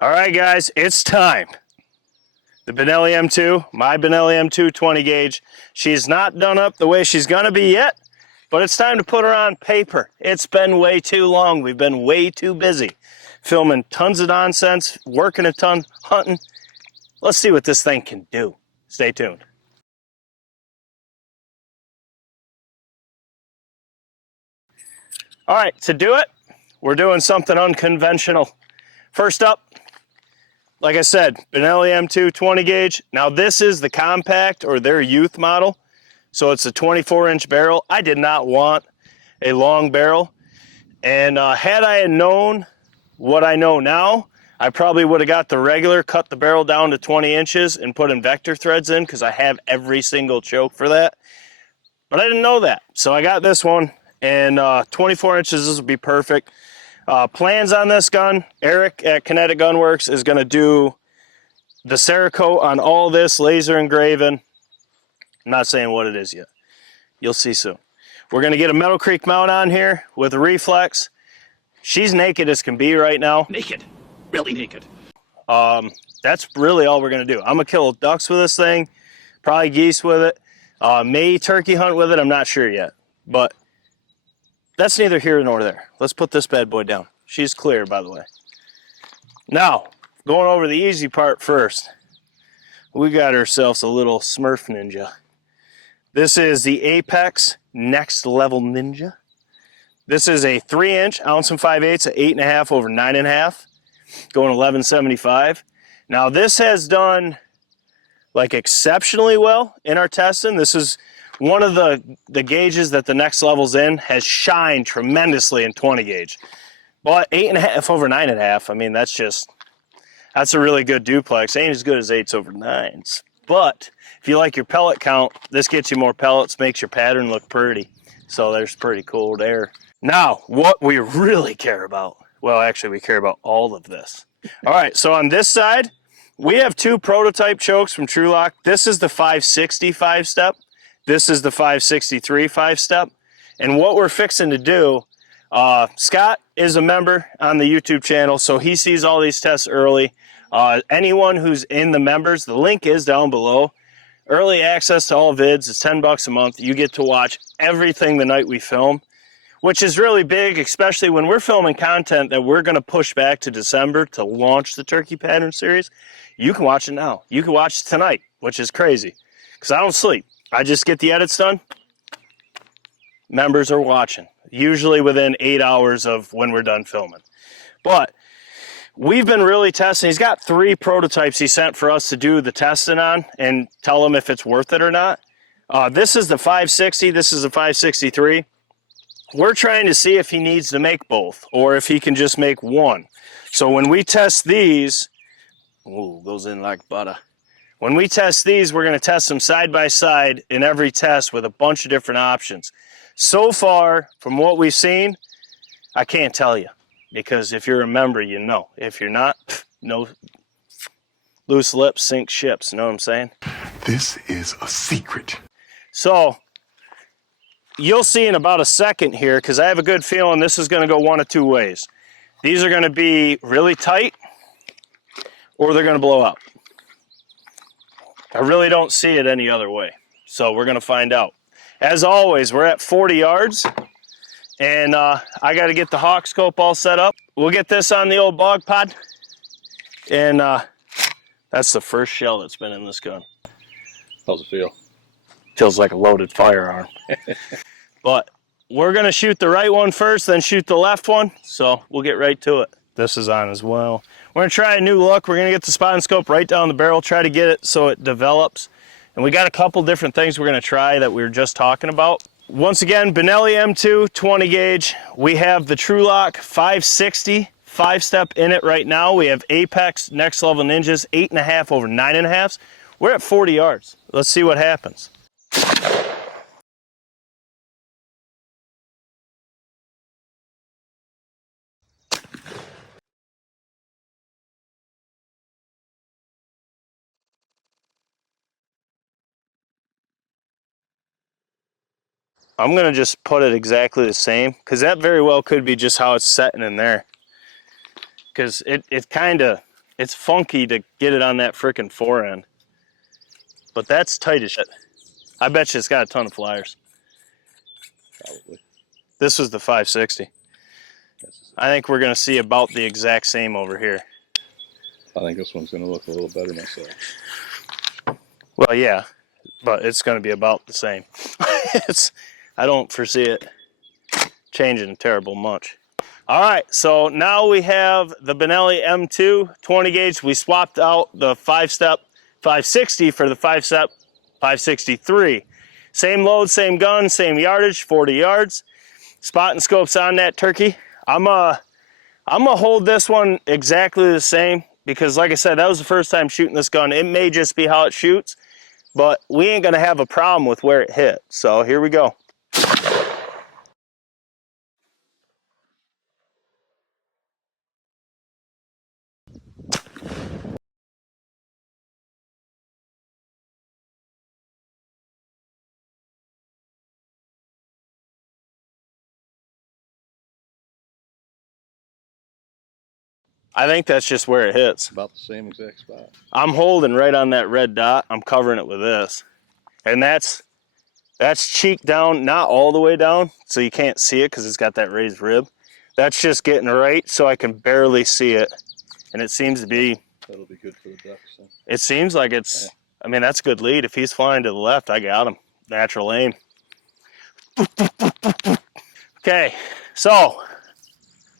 All right, guys, it's time. The Benelli M2, my Benelli M2 20 gauge. She's not done up the way she's gonna be yet, but it's time to put her on paper. It's been way too long. We've been way too busy filming tons of nonsense, working a ton, hunting. Let's see what this thing can do. Stay tuned. All right, to do it, we're doing something unconventional. First up, like I said, Benelli M2 20 gauge. Now this is the compact or their youth model. So it's a 24-inch barrel. I did not want a long barrel. And had I known what I know now, I probably would have got the regular, cut the barrel down to 20 inches and put in vector threads in because I have every single choke for that. But I didn't know that. So I got this one, and 24 inches, this would be perfect. Plans on this gun, Eric at Kinetic Gunworks is going to do the Cerakote on all this, laser engraving. I'm not saying what it is yet. You'll see soon. We're going to get a Metal Creek mount on here with a reflex. She's naked as can be right now. Naked. Really naked. That's really all we're going to do. I'm going to kill ducks with this thing, probably geese with it, may turkey hunt with it. I'm not sure yet, but that's neither here nor there. Let's put this bad boy down. She's clear, by the way. Now, going over the easy part first. We got ourselves a little Smurf Ninja. This is the Apex Next Level Ninja. This is a 3-inch, ounce and 5/8, at 8.5 over 9.5, going 1175. Now this has done like exceptionally well in our testing. This is one of the gauges that the Next Level's in, has shined tremendously in 20 gauge. But 8.5 over 9.5, I mean, that's a really good duplex. Ain't as good as 8s over 9s. But if you like your pellet count, this gets you more pellets, makes your pattern look pretty. So there's pretty cool there. Now, what we really care about, well, actually we care about all of this. All right, so on this side, we have two prototype chokes from TRULOCK. This is the 560 5-step. This is the 563 5-step. And what we're fixing to do, Scott is a member on the YouTube channel, so he sees all these tests early. Anyone who's in the members, the link is down below. Early access to all vids is $10 a month. You get to watch everything the night we film, which is really big, especially when we're filming content that we're going to push back to December to launch the Turkey Pattern series. You can watch it now. You can watch it tonight, which is crazy because I don't sleep. I just get the edits done. Members are watching, usually within 8 hours of when we're done filming. But we've been really testing. He's got 3 prototypes he sent for us to do the testing on and tell him if it's worth it or not. This is the 560. This is the 563. We're trying to see if he needs to make both or if he can just make one. So when we test these, ooh, goes in like butter. When we test these, we're going to test them side by side in every test with a bunch of different options. So far, from what we've seen, I can't tell you. Because if you're a member, you know. If you're not, no. Loose lips sink ships, you know what I'm saying? This is a secret. So, you'll see in about a second here, because I have a good feeling this is going to go one of two ways. These are going to be really tight, or they're going to blow up. I really don't see it any other way. So we're going to find out. As always, we're at 40 yards. And I got to get the hawk scope all set up. We'll get this on the old bog pod. And that's the first shell that's been in this gun. How's it feel? Feels like a loaded firearm. But we're going to shoot the right one first, then shoot the left one. So we'll get right to it. This is on as well. We're going to try a new look. We're going to get the spot and scope right down the barrel, try to get it so it develops. And we got a couple different things we're going to try that we were just talking about. Once again, Benelli M2 20 gauge. We have the TRULOCK 560 5-step in it right now. We have Apex Next Level Ninjas 8.5 over 9.5. We're at 40 yards. Let's see what happens. I'm going to just put it exactly the same because that very well could be just how it's setting in there. Because it kind of, it's funky to get it on that frickin' forend. But that's tight as shit. I bet you it's got a ton of flyers. Probably. This was the 560. I think we're gonna see about the exact same over here. I think this one's going to look a little better myself. Well, yeah, but it's gonna be about the same. I don't foresee it changing terrible much. All right, so now we have the Benelli M2 20 gauge. We swapped out the 5-step 560 for the 5-step 563. Same load, same gun, same yardage, 40 yards. Spot and scopes on that turkey. I'm gonna hold this one exactly the same because, like I said, that was the first time shooting this gun. It may just be how it shoots, but we ain't gonna have a problem with where it hit. So here we go. I think that's just where it hits. About the same exact spot. I'm holding right on that red dot. I'm covering it with this. And that's cheek down, not all the way down, so you can't see it because it's got that raised rib. That's just getting right so I can barely see it. And it seems to be... That'll be good for the ducks. Then. It seems like it's... I mean, that's a good lead. If he's flying to the left, I got him. Natural aim. Okay, so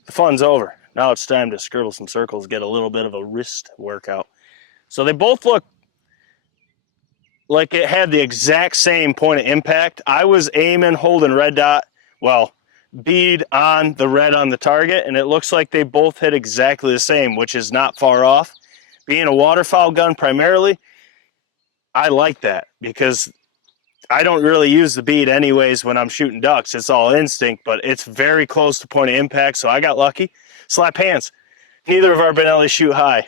the fun's over. Now it's time to scribble some circles, get a little bit of a wrist workout. So they both look like it had the exact same point of impact. I was aiming, holding red dot, well, bead on the red on the target, and it looks like they both hit exactly the same, which is not far off. Being a waterfowl gun primarily, I like that because I don't really use the bead anyways when I'm shooting ducks. It's all instinct, but it's very close to point of impact, so I got lucky. Slap hands. Neither of our Benelli shoot high.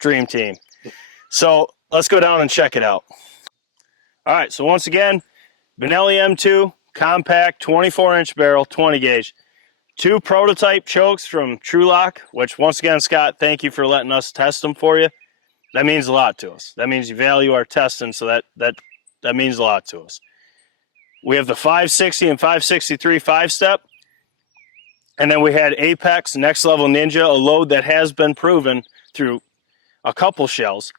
Dream team. So let's go down and check it out. All right, so once again, Benelli M2, compact, 24-inch barrel, 20 gauge. 2 prototype chokes from TRULOCK, which once again, Scott, thank you for letting us test them for you. That means a lot to us. That means you value our testing, so that means a lot to us. We have the 560 and 563 5-step. And then we had Apex Next Level Ninja, a load that has been proven through a couple shells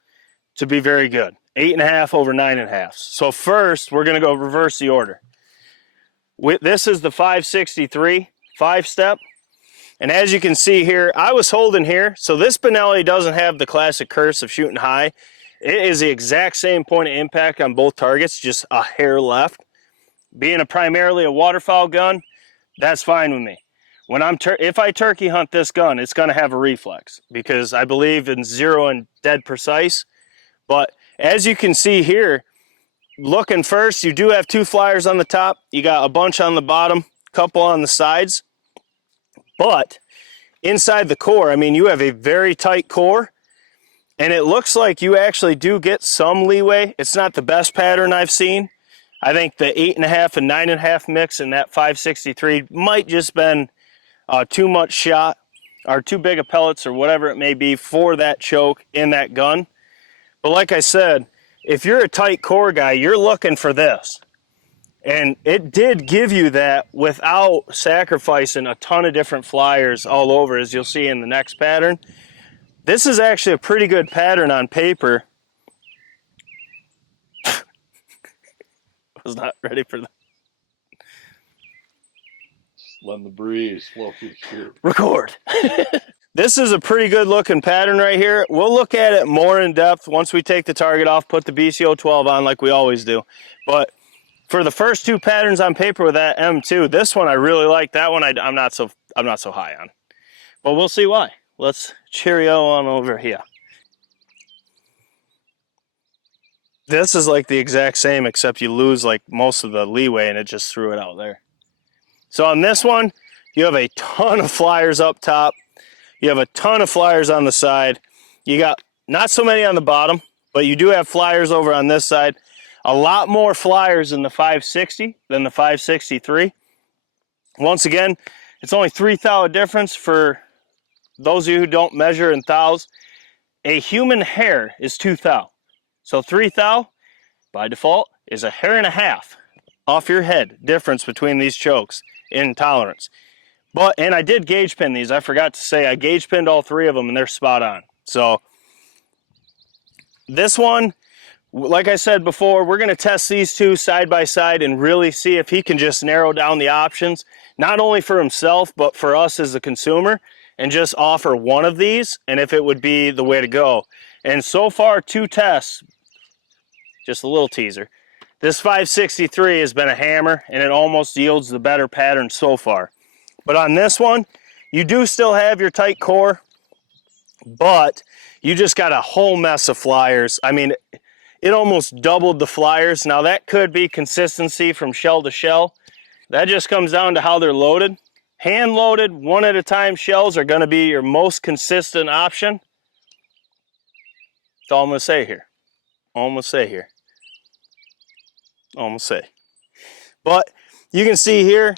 to be very good. 8.5 over 9.5. So first, we're going to go reverse the order. This is the 563 5-step. And as you can see here, I was holding here. So this Benelli doesn't have the classic curse of shooting high. It is the exact same point of impact on both targets, just a hair left. Being primarily a waterfowl gun, that's fine with me. When if I turkey hunt this gun, it's going to have a reflex because I believe in 0 and dead precise. But as you can see here, looking first, you do have 2 flyers on the top. You got a bunch on the bottom, couple on the sides. But inside the core, I mean, you have a very tight core. And it looks like you actually do get some leeway. It's not the best pattern I've seen. I think the 8.5 and 9.5 mix in that 563 might just been too much shot or too big of pellets or whatever it may be for that choke in that gun. But like I said, if you're a tight core guy, you're looking for this. And it did give you that without sacrificing a ton of different flyers all over, as you'll see in the next pattern. This is actually a pretty good pattern on paper. I was not ready for that. Letting the breeze flow through the shoot. Record. This is a pretty good looking pattern right here. We'll look at it more in depth once we take the target off, put the BCO 12 on like we always do. But for the first 2 patterns on paper with that M2, this one I really like. That one I'm not so high on. But we'll see why. Let's cheerio on over here. This is like the exact same, except you lose like most of the leeway and it just threw it out there. So on this one, you have a ton of flyers up top. You have a ton of flyers on the side. You got not so many on the bottom, but you do have flyers over on this side. A lot more flyers in the 560 than the 563. Once again, it's only 3 thou difference for those of you who don't measure in thous. A human hair is 2 thou. So 3 thou, by default, is a hair and a half off your head difference between these chokes in tolerance. But, and I did gauge pin these. I forgot to say, I gauge pinned all 3 of them and they're spot on. So this one, like I said before, we're going to test these 2 side by side and really see if he can just narrow down the options, not only for himself, but for us as the consumer, and just offer one of these and if it would be the way to go. And so far, 2 tests, just a little teaser. This 563 has been a hammer and it almost yields the better pattern so far. But on this one, you do still have your tight core, but you just got a whole mess of flyers. I mean, it almost doubled the flyers. Now that could be consistency from shell to shell. That just comes down to how they're loaded. Hand loaded, one at a time shells are gonna be your most consistent option. That's all I'm gonna say here. All I'm gonna say here. All I'm gonna say. But you can see here,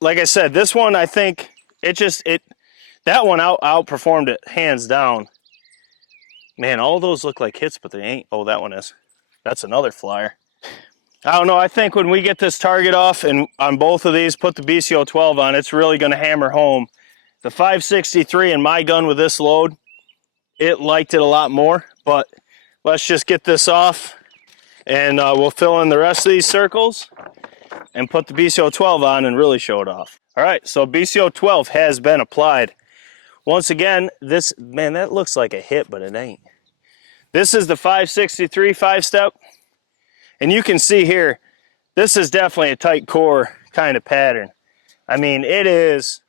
like I said, this one, I think that one outperformed it hands down. Man, all those look like hits, but they ain't. Oh, that one is. That's another flyer. I don't know. I think when we get this target off and on both of these, put the BCO 12 on, it's really going to hammer home. The 563 in my gun with this load, it liked it a lot more. But let's just get this off and we'll fill in the rest of these circles and put the BCO 12 on and really show it off. All right, so BCO 12 has been applied. Once again, this, man, that looks like a hit, but it ain't. This is the 563 5-step. And you can see here, this is definitely a tight core kind of pattern. I mean, it is,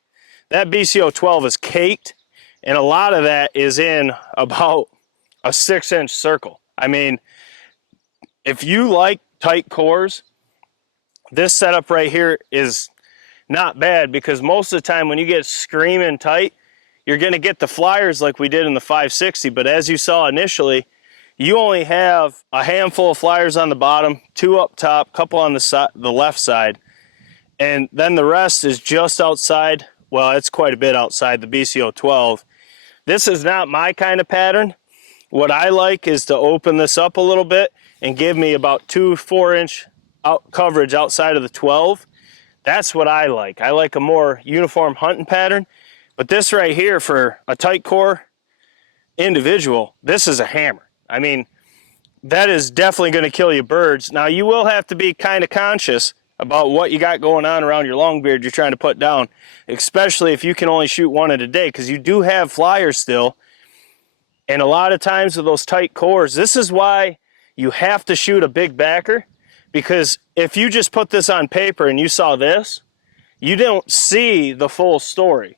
that BCO 12 is caked, and a lot of that is in about a 6-inch circle. I mean, if you like tight cores, this setup right here is not bad, because most of the time when you get screaming tight, you're going to get the flyers like we did in the 560, but as you saw initially, you only have a handful of flyers on the bottom, 2 up top, couple on the left side, and then the rest is just outside. Well, it's quite a bit outside the BCO 12. This is not my kind of pattern. What I like is to open this up a little bit and give me about 2-4 inch coverage outside of the 12. That's what I like. I like a more uniform hunting pattern. But this right here, for a tight core individual, this is a hammer. I mean, that is definitely going to kill you birds. Now, you will have to be kind of conscious about what you got going on around your long beard you're trying to put down, especially if you can only shoot 1 a day, because you do have flyers still. And a lot of times with those tight cores, this is why you have to shoot a big backer, because if you just put this on paper and you saw this, you don't see the full story.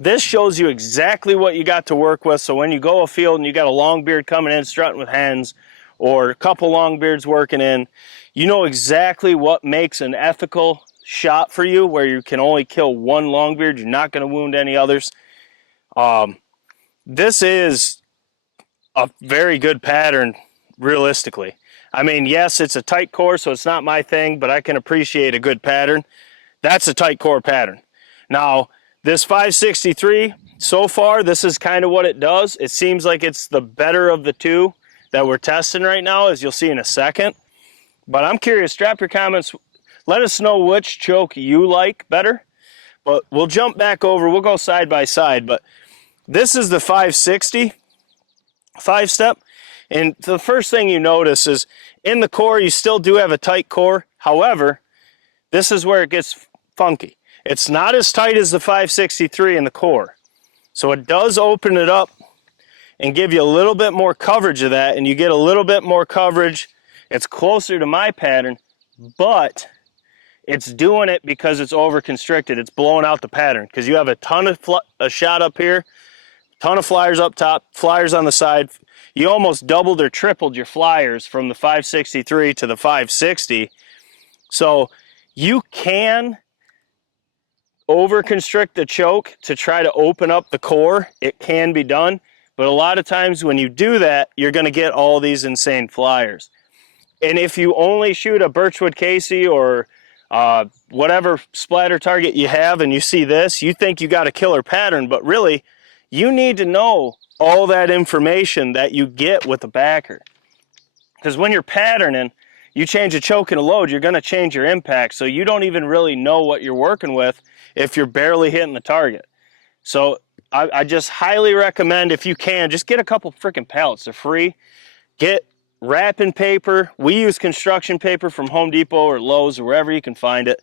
This shows you exactly what you got to work with. So when you go afield and you got a long beard coming in strutting with hens, or a couple long beards working in, you know exactly what makes an ethical shot for you, where you can only kill 1 long beard. You're not going to wound any others. This is a very good pattern, realistically. I mean, yes, it's a tight core, so it's not my thing, but I can appreciate a good pattern. That's a tight core pattern. Now, this 563, so far, this is kind of what it does. It seems like it's the better of the 2 that we're testing right now, as you'll see in a second. But I'm curious, drop your comments. Let us know which choke you like better. But we'll jump back over. We'll go side by side. But this is the 560 5-step. And the first thing you notice is in the core, you still do have a tight core. However, this is where it gets funky. It's not as tight as the 563 in the core. So it does open it up and give you a little bit more coverage of that, and you get a little bit more coverage. It's closer to my pattern, but it's doing it because it's over constricted. It's blowing out the pattern because you have a ton of a shot up here, ton of flyers up top, flyers on the side. You almost doubled or tripled your flyers from the 563 to the 560. So you can over constrict the choke to try to open up the core. It can be done, but a lot of times when you do that, you're going to get all these insane flyers. And if you only shoot a Birchwood Casey or whatever splatter target you have and you see this, you think you got a killer pattern, but really you need to know all that information that you get with the backer. Because when you're patterning, you change a choke and a load, you're going to change your impact. So you don't even really know what you're working with if you're barely hitting the target. So I just highly recommend, if you can, just get a couple freaking pallets. They're free. Get wrapping paper. We use construction paper from Home Depot or Lowe's or wherever you can find it.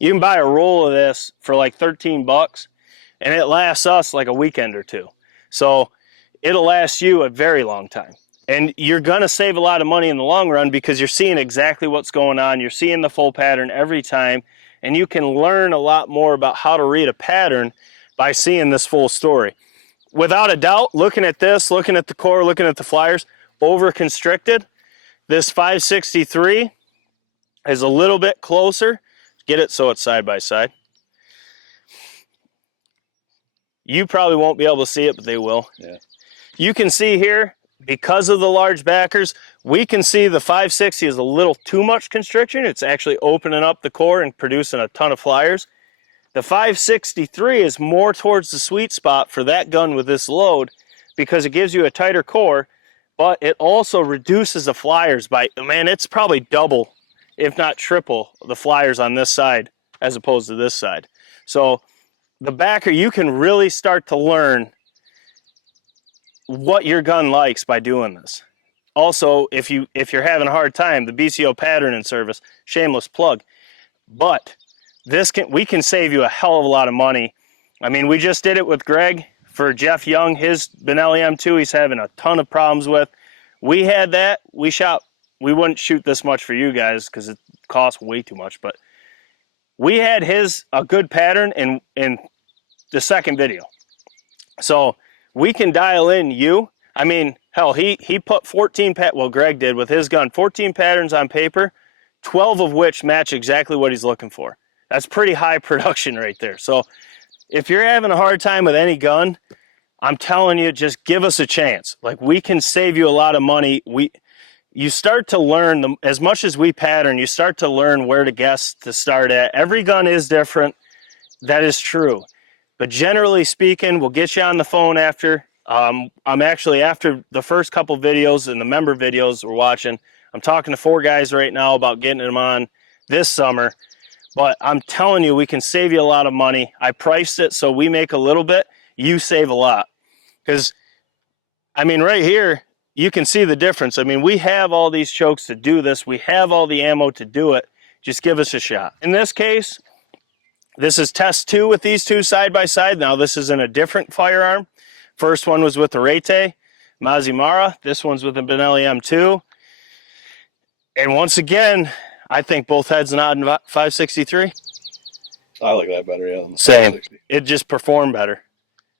You can buy a roll of this for like 13 bucks and it lasts us like a weekend or two. So it'll last you a very long time. And you're gonna save a lot of money in the long run because you're seeing exactly what's going on. You're seeing the full pattern every time, and you can learn a lot more about how to read a pattern by seeing this full story. Without a doubt, looking at this, looking at the core, looking at the flyers, over constricted, this 563 is a little bit closer. Get it so it's side by side. You probably won't be able to see it, but they will. Yeah. You can see here, because of the large backers, we can see the 560 is a little too much constriction. It's actually opening up the core and producing a ton of flyers. The 563 is more towards the sweet spot for that gun with this load because it gives you a tighter core, but it also reduces the flyers by, man, it's probably double, if not triple, the flyers on this side as opposed to this side. So the backer, you can really start to learn what your gun likes by doing this. Also, if you're having a hard time, the BCO patterning service, shameless plug, but we can save you a hell of a lot of money. I mean, we just did it with Greg for Jeff Young, his Benelli M2 he's having a ton of problems with. We had that, we wouldn't shoot this much for you guys because it costs way too much, but we had a good pattern in the second video. So we can dial in you. I mean, hell, he put 14, well, Greg did with his gun, 14 patterns on paper, 12 of which match exactly what he's looking for. That's pretty high production right there. So if you're having a hard time with any gun, I'm telling you, just give us a chance. Like, we can save you a lot of money. You start to learn, as much as we pattern, you start to learn where to guess to start at. Every gun is different. That is true. But generally speaking, we'll get you on the phone after. I'm actually, after the first couple videos and the member videos we're watching, I'm talking to 4 guys right now about getting them on this summer. But I'm telling you, we can save you a lot of money. I priced it so we make a little bit, you save a lot. Because, I mean, right here, you can see the difference. I mean, we have all these chokes to do this. We have all the ammo to do it. Just give us a shot. In this case, this is test 2 with these two side by side. Now, this is in a different firearm. First one was with the Rete Mazimara. This one's with the Benelli M2. And once again, I think both heads nod in 563. I like that better, yeah. Than the Same. 560. It just performed better.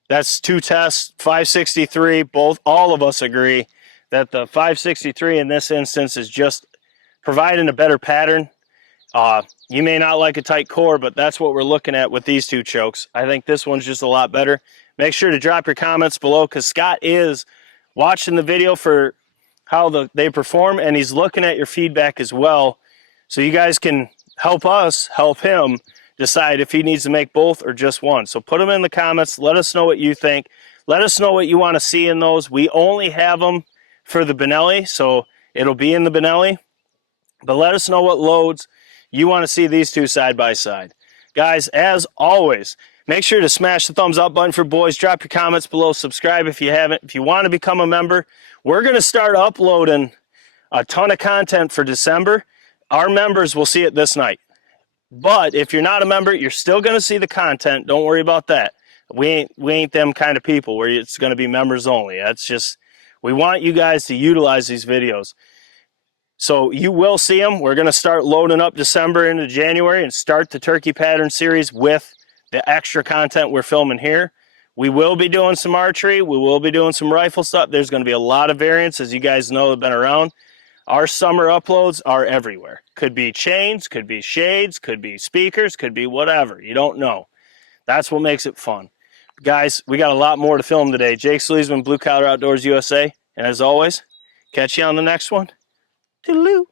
That's 2 tests, 563. All of us agree that the 563 in this instance is just providing a better pattern. You may not like a tight core, but that's what we're looking at with these 2 chokes. I think this one's just a lot better. Make sure to drop your comments below because Scott is watching the video for how they perform, and he's looking at your feedback as well. So you guys can help us help him decide if he needs to make both or just one. So put them in the comments. Let us know what you think. Let us know what you want to see in those. We only have them for the Benelli, so it'll be in the Benelli. But let us know what loads you want to see these 2 side by side. Guys, as always, make sure to smash the thumbs up button for boys. Drop your comments below. Subscribe if you haven't. If you want to become a member, we're going to start uploading a ton of content for December. Our members will see it this night. But if you're not a member, you're still going to see the content. Don't worry about that. We ain't them kind of people where it's going to be members only. That's just, we want you guys to utilize these videos. So you will see them. We're going to start loading up December into January and start the turkey pattern series with the extra content we're filming here. We will be doing some archery. We will be doing some rifle stuff. There's going to be a lot of variants, as you guys know, have been around. Our summer uploads are everywhere. Could be chains, could be shades, could be speakers, could be whatever. You don't know. That's what makes it fun. Guys, we got a lot more to film today. Jake Sleesman, Blue Collar Outdoors USA. And as always, catch you on the next one. Toodaloo.